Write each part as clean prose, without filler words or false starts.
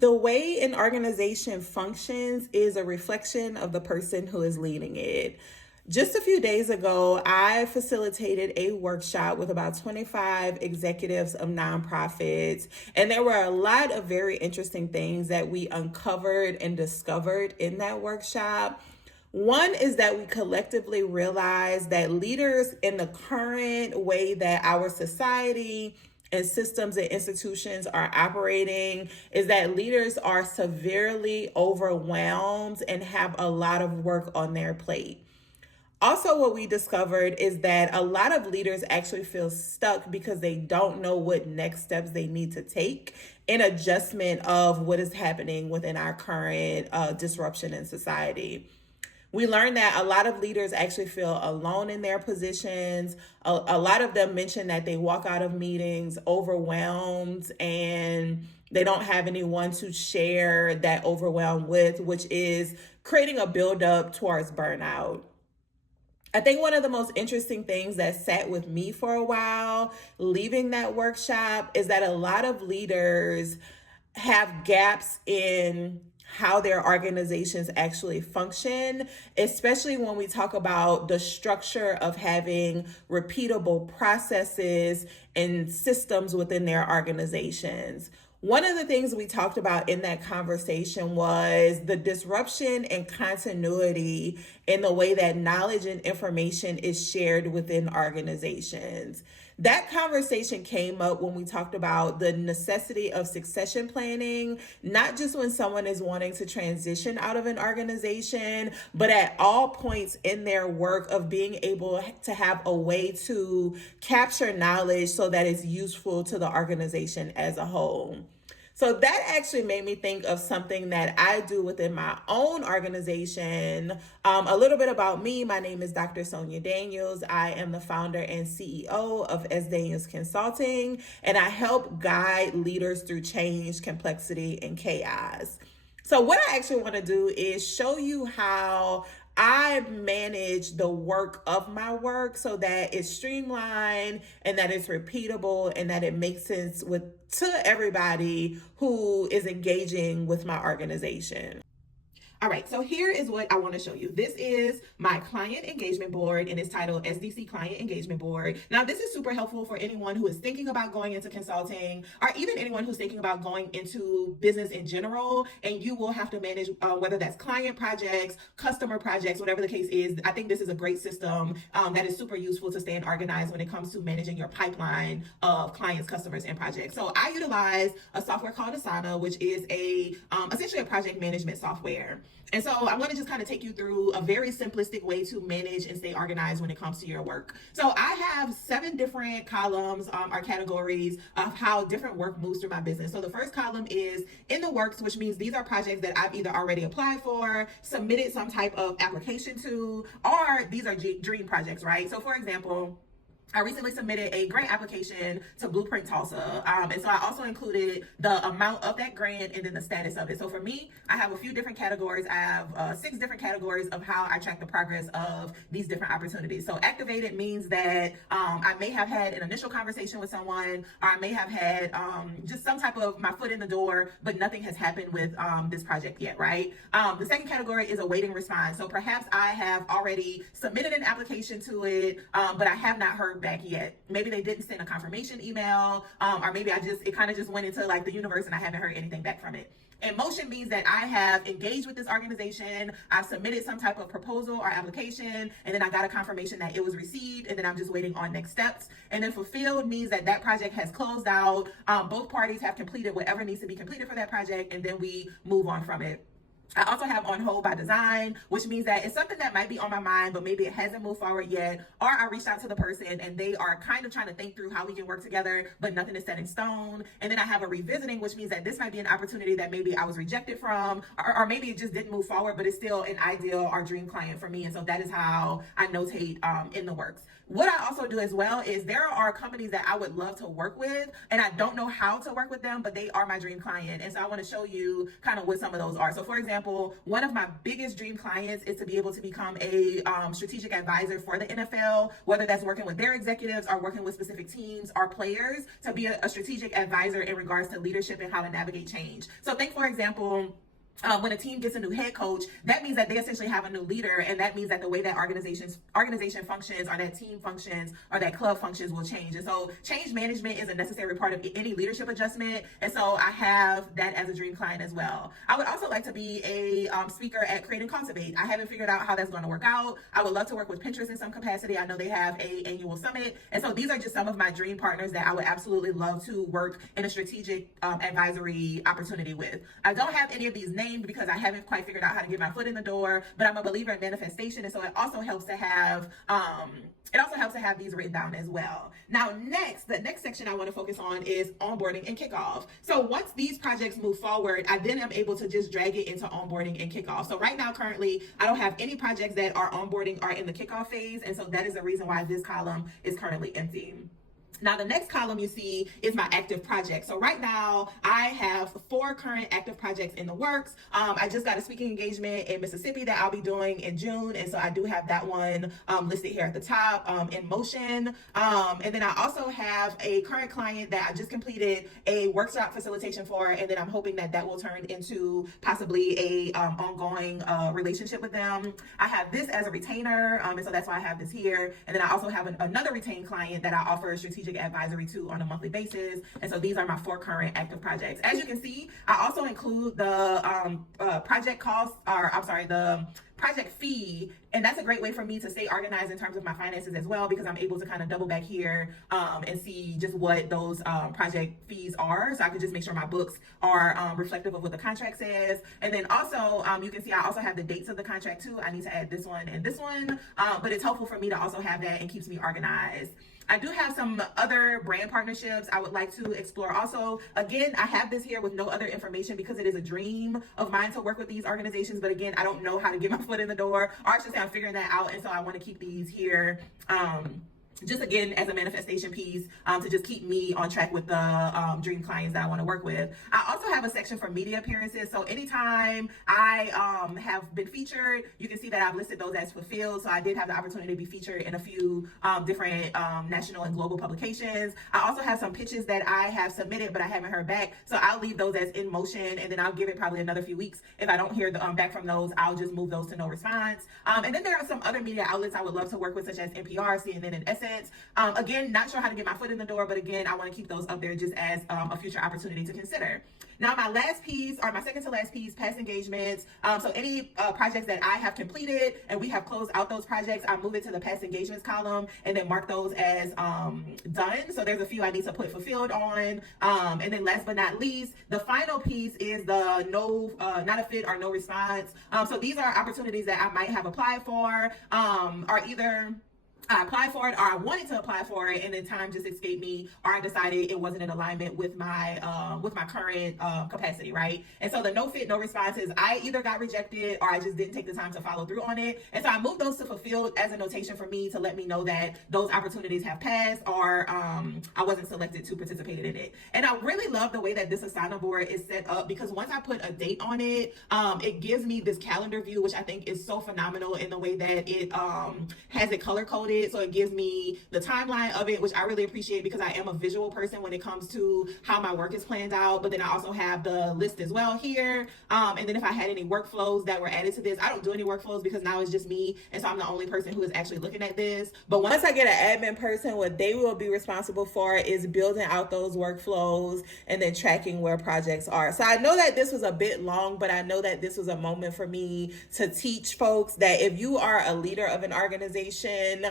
The way an organization functions is a reflection of the person who is leading it. Just a few days ago, I facilitated a workshop with about 25 executives of nonprofits, and there were a lot of very interesting things that we uncovered and discovered in that workshop. One is that we collectively realize that leaders in the current way that our society and systems and institutions are operating is that leaders are severely overwhelmed and have a lot of work on their plate. Also, what we discovered is that a lot of leaders actually feel stuck because they don't know what next steps they need to take in adjustment of what is happening within our current disruption in society. We learned that a lot of leaders actually feel alone in their positions. A lot of them mention that they walk out of meetings overwhelmed and they don't have anyone to share that overwhelm with, which is creating a buildup towards burnout. I think one of the most interesting things that sat with me for a while leaving that workshop is that a lot of leaders have gaps in how their organizations actually function, especially when we talk about the structure of having repeatable processes and systems within their organizations. One of the things we talked about in that conversation was the disruption and continuity in the way that knowledge and information is shared within organizations. That conversation came up when we talked about the necessity of succession planning, not just when someone is wanting to transition out of an organization, but at all points in their work of being able to have a way to capture knowledge so that it's useful to the organization as a whole. So that actually made me think of something that I do within my own organization. A little bit about me. My name is Dr. Sonia Daniels. I am the founder and CEO of S. Daniels Consulting, and I help guide leaders through change, complexity, and chaos. So what I actually want to do is show you how I manage the work of my work so that it's streamlined and that it's repeatable and that it makes sense to everybody who is engaging with my organization. All right, so here is what I want to show you. This is my client engagement board and it's titled SDC Client Engagement Board. Now, this is super helpful for anyone who is thinking about going into consulting or even anyone who's thinking about going into business in general, and you will have to manage whether that's client projects, customer projects, whatever the case is. I think this is a great system that is super useful to staying organized when it comes to managing your pipeline of clients, customers, and projects. So I utilize a software called Asana, which is essentially a project management software. And so I'm going to just kind of take you through a very simplistic way to manage and stay organized when it comes to your work. So I have 7 different columns or categories of how different work moves through my business. So the first column is in the works, which means these are projects that I've either already applied for, submitted some type of application to, or these are dream projects, right? So for example, I recently submitted a grant application to Blueprint Tulsa. And so I also included the amount of that grant and then the status of it. So for me, I have a few different categories. I have 6 different categories of how I track the progress of these different opportunities. So activated means that I may have had an initial conversation with someone, or I may have had just some type of my foot in the door, but nothing has happened with this project yet, right? The second category is awaiting response. So perhaps I have already submitted an application to it, but I have not heard back yet. Maybe they didn't send a confirmation email, or maybe it kind of just went into like the universe and I haven't heard anything back from it. In motion means that I have engaged with this organization, I've submitted some type of proposal or application, and then I got a confirmation that it was received, and then I'm just waiting on next steps. And then fulfilled means that that project has closed out, both parties have completed whatever needs to be completed for that project, and then we move on from it. I also have on hold by design, which means that it's something that might be on my mind, but maybe it hasn't moved forward yet. Or I reached out to the person and they are kind of trying to think through how we can work together, but nothing is set in stone. And then I have a revisiting, which means that this might be an opportunity that maybe I was rejected from, or maybe it just didn't move forward, but it's still an ideal or dream client for me. And so that is how I notate in the works. What I also do as well is there are companies that I would love to work with, and I don't know how to work with them, but they are my dream client. And so I want to show you kind of what some of those are. So for example, example, one of my biggest dream clients is to be able to become a strategic advisor for the NFL, whether that's working with their executives or working with specific teams or players, to be a strategic advisor in regards to leadership and how to navigate change. So think, for example, when a team gets a new head coach, that means that they essentially have a new leader, and that means that the way that organization functions, or that team functions, or that club functions will change. And so change management is a necessary part of any leadership adjustment, and so I have that as a dream client as well. I would also like to be a speaker at Create and Cultivate. I haven't figured out how that's going to work out. I would love to work with Pinterest in some capacity. I know they have a annual summit, and so these are just some of my dream partners that I would absolutely love to work in a strategic advisory opportunity with. I don't have any of these names because I haven't quite figured out how to get my foot in the door, but I'm a believer in manifestation, and so it also helps to have these written down as well. Now, the next section I want to focus on is onboarding and kickoff. So once these projects move forward, I then am able to just drag it into onboarding and kickoff. So right now, currently, I don't have any projects that are onboarding or in the kickoff phase, and so that is the reason why this column is currently empty. Now, the next column you see is my active projects. So right now, I have 4 current active projects in the works. I just got a speaking engagement in Mississippi that I'll be doing in June. And so I do have that one listed here at the top in motion. And then I also have a current client that I just completed a workshop facilitation for. And then I'm hoping that that will turn into possibly a ongoing relationship with them. I have this as a retainer. And so that's why I have this here. And then I also have another retained client that I offer strategic advisory to on a monthly basis. And so these are my 4 current active projects. As you can see, I also include the the project fee, and that's a great way for me to stay organized in terms of my finances as well, because I'm able to kind of double back here and see just what those project fees are, so I can just make sure my books are reflective of what the contract says. And then also you can see I also have the dates of the contract too. I need to add this one and this one, but it's helpful for me to also have that and keeps me organized. I do have some other brand partnerships I would like to explore also. Again, I have this here with no other information because it is a dream of mine to work with these organizations. But again, I don't know how to get my foot in the door, or I should say I'm figuring that out. And so I want to keep these here. Just again as a manifestation piece to just keep me on track with the dream clients that I want to work with. I also have a section for media appearances. So anytime I have been featured, you can see that I've listed those as fulfilled. So I did have the opportunity to be featured in a few different national and global publications. I also have some pitches that I have submitted, but I haven't heard back. So I'll leave those as in motion, and then I'll give it probably another few weeks. If I don't hear back from those, I'll just move those to no response. And then there are some other media outlets I would love to work with, such as NPR, CNN, and Essence. Again, not sure how to get my foot in the door, but again, I want to keep those up there just as a future opportunity to consider. Now, my last piece, or my second to last piece, past engagements. So any projects that I have completed and we have closed out those projects, I move it to the past engagements column and then mark those as done. So there's a few I need to put fulfilled on. And then last but not least, the final piece is the not a fit or no response. So these are opportunities that I might have applied for, or either I applied for it, or I wanted to apply for it, and then time just escaped me, or I decided it wasn't in alignment with my current capacity, right? And so the no fit, no responses, I either got rejected or I just didn't take the time to follow through on it. And so I moved those to fulfilled as a notation for me to let me know that those opportunities have passed, or I wasn't selected to participate in it. And I really love the way that this Asana board is set up, because once I put a date on it, it gives me this calendar view, which I think is so phenomenal in the way that it has it color coded. So it gives me the timeline of it, which I really appreciate because I am a visual person when it comes to how my work is planned out. But then I also have the list as well here. And then if I had any workflows that were added to this, I don't do any workflows because now it's just me. And so I'm the only person who is actually looking at this. But once I get an admin person, what they will be responsible for is building out those workflows and then tracking where projects are. So I know that this was a bit long, but I know that this was a moment for me to teach folks that if you are a leader of an organization,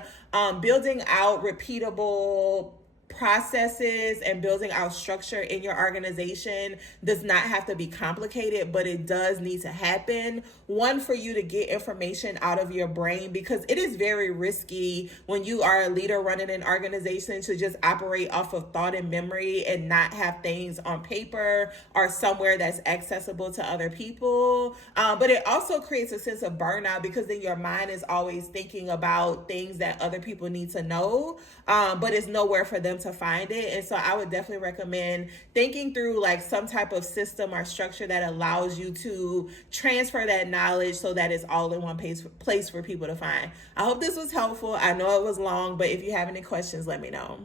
building out repeatable processes and building out structure in your organization does not have to be complicated, but it does need to happen. One, for you to get information out of your brain, because it is very risky when you are a leader running an organization to just operate off of thought and memory and not have things on paper or somewhere that's accessible to other people. But it also creates a sense of burnout because then your mind is always thinking about things that other people need to know, but it's nowhere for them them to find it. And so I would definitely recommend thinking through like some type of system or structure that allows you to transfer that knowledge so that it's all in one place for people to find. I hope this was helpful. I know it was long, but if you have any questions, let me know.